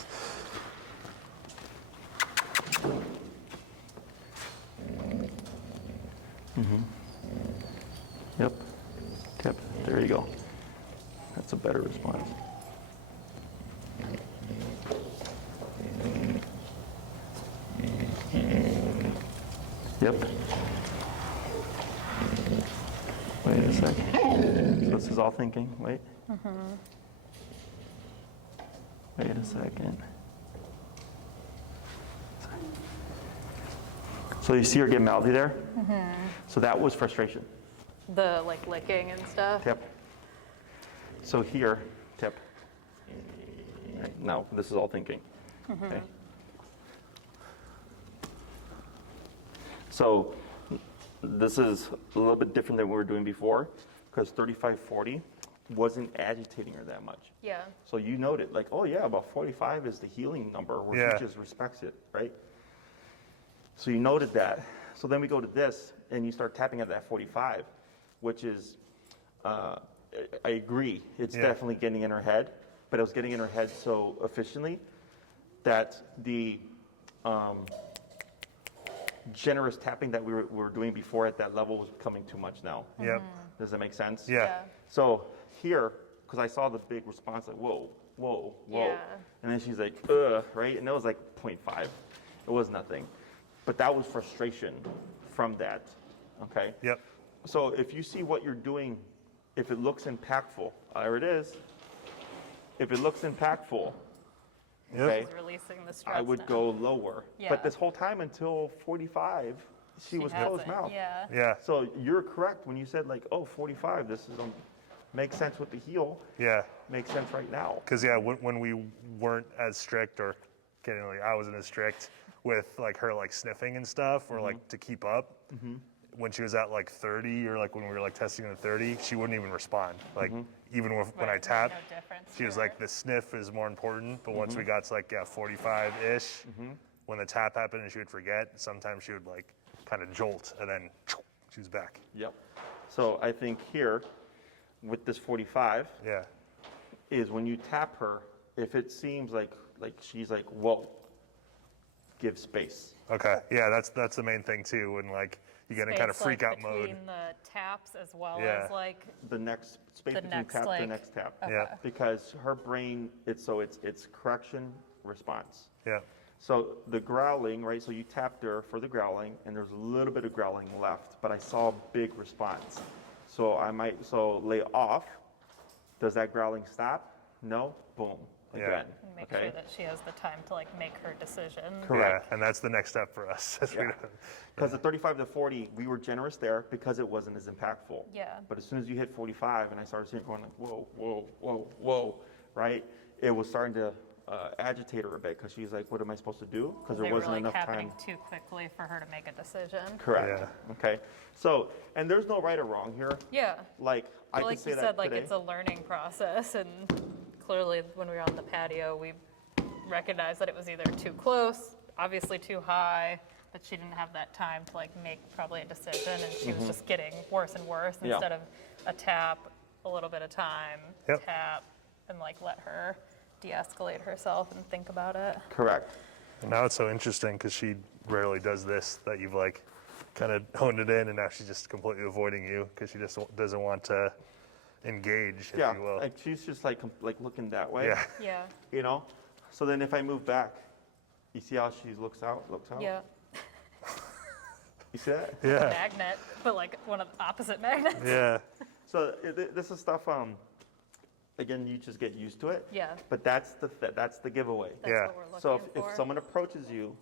Yep. Yep. There you go. That's a better response. Yep. Wait a second. So this is all thinking. Wait. Wait a second. So you see her get mouthy there? So that was frustration. The like licking and stuff. Tip. So here, tip. Right, now, this is all thinking. Okay. So this is a little bit different than we were doing before because 35-40 wasn't agitating her that much. Yeah. So you noted like, oh yeah, about 45 is the healing number where Yeah. she just respects it, right? So you noted that. So then we go to this and you start tapping at that 45, which is, I agree, it's Yeah. definitely getting in her head, but it was getting in her head so efficiently that the generous tapping that we were doing before at that level was becoming too much now. Yep. Does that make sense? Yeah. So here, because I saw the big response, like, whoa, whoa, whoa. Yeah. And then she's like, ugh, right? And that was like 0.5. It was nothing. But that was frustration from that, okay? Yep. So if you see what you're doing, if it looks impactful, there it is. If it looks impactful, Yep. okay, She's releasing the stress I would now. go lower. Yeah. But this whole time until 45, she was closed hasn't. mouth. Yeah. Yeah. So you're correct when you said like, oh, 45, this is makes sense with the heel, Yeah. makes sense right now. Because yeah, when we weren't as strict, or getting like I wasn't as strict with like her like sniffing and stuff, or like to keep up. When she was at like 30, or like when we were like testing the 30, she wouldn't even respond. Like even when I Right, tapped, no difference she was for like, her. the sniff is more important. But once we got to like 45-ish, when the tap happened and she would forget, sometimes she would like kind of jolt, and then she was back. Yep. So I think here, with this 45, Yeah. is when you tap her, if it seems like she's like, whoa, give space. Okay. Yeah, that's the main thing too. When like you get in kind of Space, like, freak out mode. between the taps as well Yeah. as like The next space The between next, tap to like- next tap. Okay. Yeah. Because her brain, it's correction, response. Yeah. So the growling, right? So you tapped her for the growling, and there's a little bit of growling left, but I saw a big response. So lay off. Does that growling stop? No. Boom. Yeah. Again. and make okay. sure that she has the time to like make her decision. Correct. Yeah, and that's the next step for us. as we Yeah. Because the 35 to 40, we were generous there because it wasn't as impactful. Yeah. But as soon as you hit 45, and I started seeing it going like, whoa, whoa, whoa, whoa, right? It was starting to agitate her a bit because she's like, what am I supposed to do? Because They there were wasn't like enough happening time. too quickly for her to make a decision. Correct. Yeah. Okay. So, and there's no right or wrong here. Yeah. Like, I Well, could like say you that said, like today. it's a learning process, and clearly when we were on the patio, we recognized that it was either too close, obviously too high, but she didn't have that time to like make probably a decision, and she was just getting worse and worse Yeah. instead of a tap a little bit of time, Yep. tap, and like let her de-escalate herself and think about it. Correct. And now it's so interesting because she rarely does this, that you've like kind of honed it in, and now she's just completely avoiding you because she just doesn't want to engage, if Yeah, you will. like she's just like looking that way. Yeah. Yeah. You know? So then if I move back, you see how she looks out? Yeah. You see that? Yeah. Magnet, but like one of the opposite magnets. Yeah. So this is stuff, again, you just get used to it. Yeah. But that's the giveaway. That's Yeah. what we're looking So for. if someone approaches you,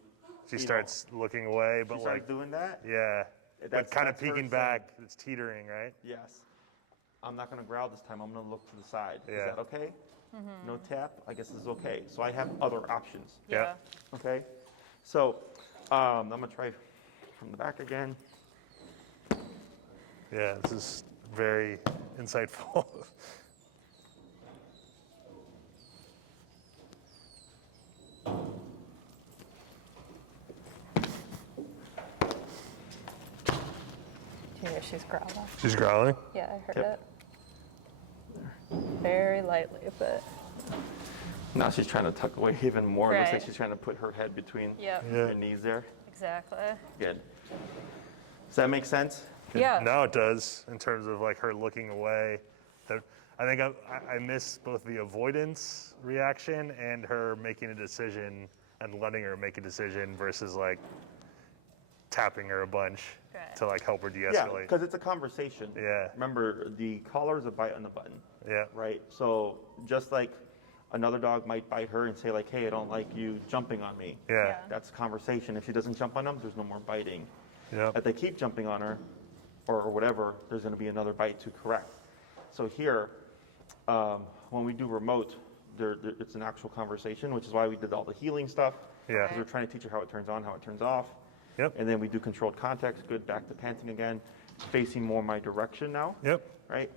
She you starts looking away, she but starts like, doing that, yeah. But That's- kind of that's her peeking saying- back, it's teetering, right? yes, I'm not going to growl this time. I'm going to look to the side. Is Yeah. that okay? No tap? I guess this is okay. So I have other options. Yeah. Okay? So I'm going to try from the back again. Yeah, this is very insightful. Do you hear she's growling? She's growling? Yeah, I heard Yep. it. Very lightly, but Now she's trying to tuck away even more. It looks like Right. she's trying to put her head between yeah, Yeah. your knees there. exactly. Good. Does that make sense? Yeah. Now it does, in terms of like her looking away. I think I miss both the avoidance reaction and her making a decision and letting her make a decision versus like tapping her a bunch Right. to like help her Yeah, de-escalate. because it's a conversation. Yeah. Remember, the collar is a bite on the button, Yeah. right? So just like another dog might bite her and say like, hey, I don't like you jumping on me. Yeah. Yeah. That's a conversation. If she doesn't jump on them, there's no more biting. Yep. If they keep jumping on her or whatever, there's going to be another bite to correct. So here, when we do remote, it's an actual conversation, which is why we did all the healing stuff. Yeah. Because we're trying to teach her how it turns on, how it turns off. Yep. And then we do controlled context, good, back to panting again, facing more my direction now, Yep. right?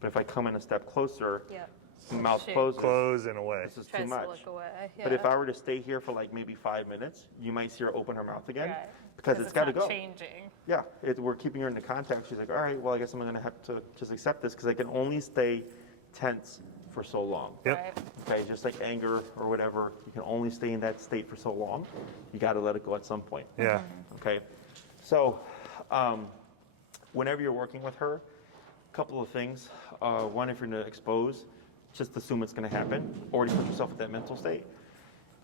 But if I come in a step closer, Yeah. mouth She closes, Close and away. this is too Tries to much. look away. Yeah. But if I were to stay here for like maybe 5 minutes, you might see her open her mouth again Right. because it's got to not go. changing. Yeah, we're keeping her into contact. She's like, all right, well, I guess I'm going to have to just accept this because I can only stay tense for so long. Yep. Right. Okay, just like anger or whatever, you can only stay in that state for so long. You got to let it go at some point. Yeah. Okay, so whenever you're working with her, a couple of things. One, if you're going to expose, just assume it's going to happen. Already put yourself in that mental state.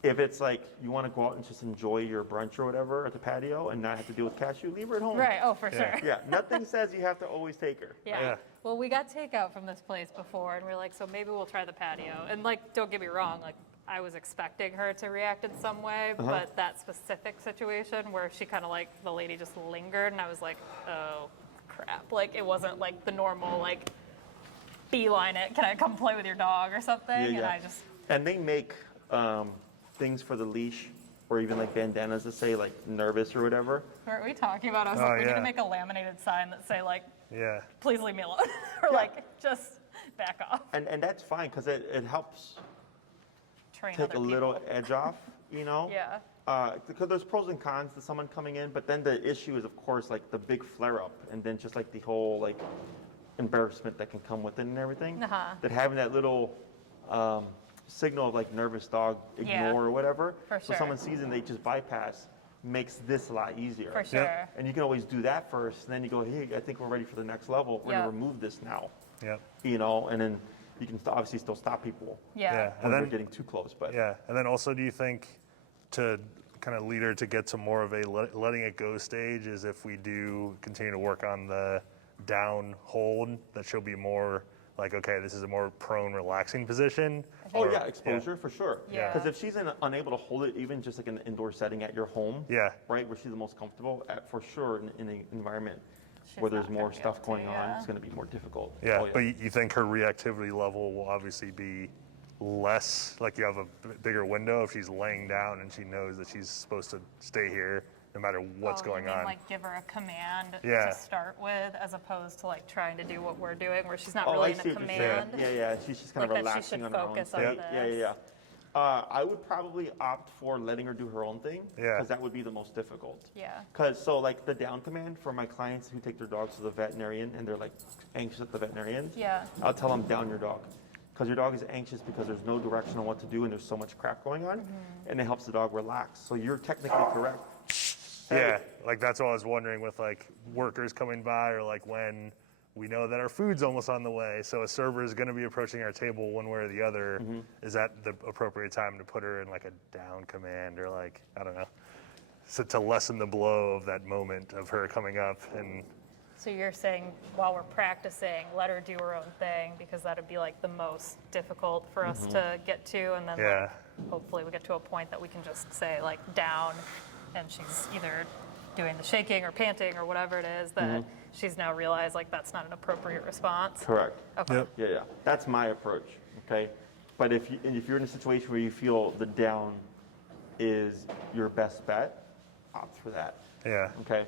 If it's like you want to go out and just enjoy your brunch or whatever at the patio and not have to deal with Cashew, leave her at home. Right. Oh, for Yeah. sure. Yeah, nothing says you have to always take her. Yeah. Yeah. Well, we got takeout from this place before, and we're like, so maybe we'll try the patio. And like, don't get me wrong, like I was expecting her to react in some way, but that specific situation where she kind of like the lady just lingered, and I was like, oh crap! Like it wasn't like the normal like beeline it. Can I come play with your dog or something? Yeah, And yeah. I just And they make things for the leash or even like bandanas that say like nervous or whatever. what are we talking about? I was Oh, like, we need yeah. to make a laminated sign that say like, Yeah. please leave me alone, or Yeah. like just back off. And that's fine because it helps Train take other a little people. edge off, you know? Yeah. Because there's pros and cons to someone coming in, but then the issue is, of course, like the big flare up and then just like the whole like embarrassment that can come with it and everything. Uh-huh. That having that little signal of like nervous dog, ignore Yeah. or whatever. For So sure. someone sees it and they just bypass, makes this a lot easier. For sure. And you can always do that first, and then you go, hey, I think we're ready for the next level. We're Yeah. gonna remove this now, Yep. you know, and then you can obviously still stop people Yeah. Yeah. when And they're then getting too close. But Yeah, and then also, do you think to kind of lead her to get to more of a letting it go stage is if we do continue to work on the down hold, that she'll be more like, okay, this is a more prone, relaxing position? oh Or- yeah, exposure for sure. Yeah. Because if she's unable to hold it, even just like in an indoor setting at your home, Yeah, right, where she's the most comfortable, for sure in an environment She's where there's not more gonna be stuff able to, going on, yeah. it's going to be more difficult. yeah. Oh, But you think her reactivity level will obviously be less, like you have a bigger window if she's laying down and she knows that she's supposed to stay here no matter what's Oh, you going mean, on. Like give her a command Yeah. to start with, as opposed to like trying to do what we're doing, where she's not Oh, really I in see a what you're saying. command. Yeah, yeah, she's just kind Like of that she relaxing should on her own focus on state. Yeah, yeah, this. yeah. I would probably opt for letting her do her own thing. Yeah. Because that would be the most difficult. Yeah. Because so like the down command for my clients who take their dogs to the veterinarian and they're like anxious at the veterinarian. Yeah. I'll tell them down your dog. Because your dog is anxious because there's no direction on what to do and there's so much crap going on, and it helps the dog relax. So you're technically correct. Yeah, like that's what I was wondering with like workers coming by, or like when we know that our food's almost on the way, so a server is going to be approaching our table one way or the other. Is that the appropriate time to put her in like a down command, or like, I don't know, so to lessen the blow of that moment of her coming up? And So you're saying while we're practicing, let her do her own thing, because that'd be like the most difficult for us to get to, and then Yeah. like, hopefully we get to a point that we can just say like down, and she's either doing the shaking or panting or whatever it is that she's now realized like that's not an appropriate response. Correct. Okay. Yep. Yeah. That's my approach. Okay. But if you're in a situation where you feel the down is your best bet, opt for that. yeah, Okay.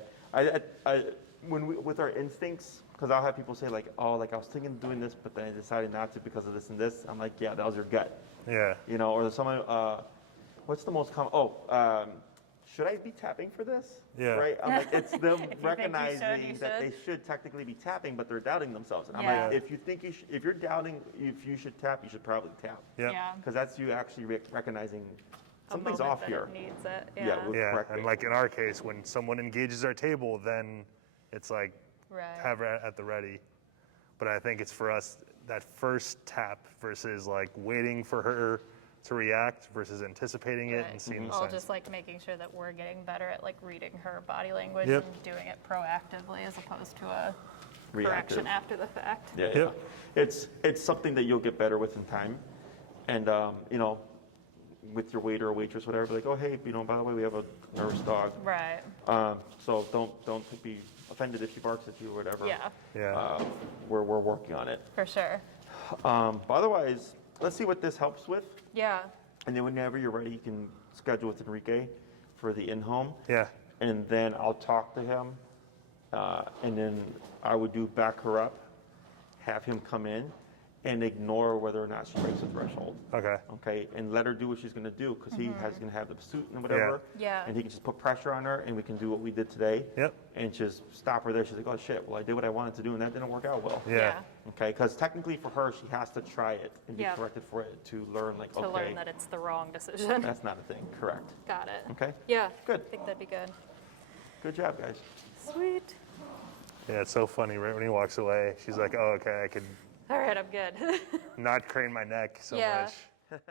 With our instincts, because I'll have people say like, oh, like I was thinking of doing this, but then I decided not to because of this and this. I'm like, yeah, that was your gut. yeah, You know, or there's someone, what's the most common, should I be tapping for this? Yeah. Right? I'm like, it's them you recognizing should, you that they should. should technically be tapping, but they're doubting themselves. And I'm Yeah. like, if you think if you're doubting if you should tap, you should probably tap. yep. Yeah. Because that's you actually recognizing A something's moment off that here. it needs it. Yeah, Yeah. we- Yeah, Correct and it. like in our case, when someone engages our table, then it's like Right. have her at the ready. But I think it's for us that first tap versus like waiting for her to react versus anticipating it and seeing the All signs. just like making sure that we're getting better at like reading her body language Yep. and doing it proactively as opposed to a Reactive. correction after the fact. Yeah, Yep. yeah. It's something that you'll get better with in time. And, you know, with your waiter or waitress, whatever, like, oh, hey, you know, by the way, we have a nervous dog. Right. So don't be offended if she barks at you or whatever. Yeah, Yeah, We're working on it. for sure. But otherwise, let's see what this helps with. Yeah. And then whenever you're ready, you can schedule with Enrique for the in-home. yeah, And then I'll talk to him. And then I would back her up, have him come in, and ignore whether or not she breaks the threshold. okay, Okay, and let her do what she's going to do, because he's going to have the suit and whatever. Yeah. And he can just put pressure on her, and we can do what we did today. Yep. And just stop her there. She's like, oh shit, well I did what I wanted to do, and that didn't work out well. yeah, Okay, because technically for her, she has to try it and be Yeah. corrected for it to learn, like, To okay, learn that it's the wrong decision. that's not a thing. Correct. Got it. Okay. Yeah. Good. I think that'd be good. Good job, guys. Sweet. yeah. It's so funny. Right when he walks away, she's like, "Oh, okay, I can All right, I'm good. not crane my neck so Yeah. much."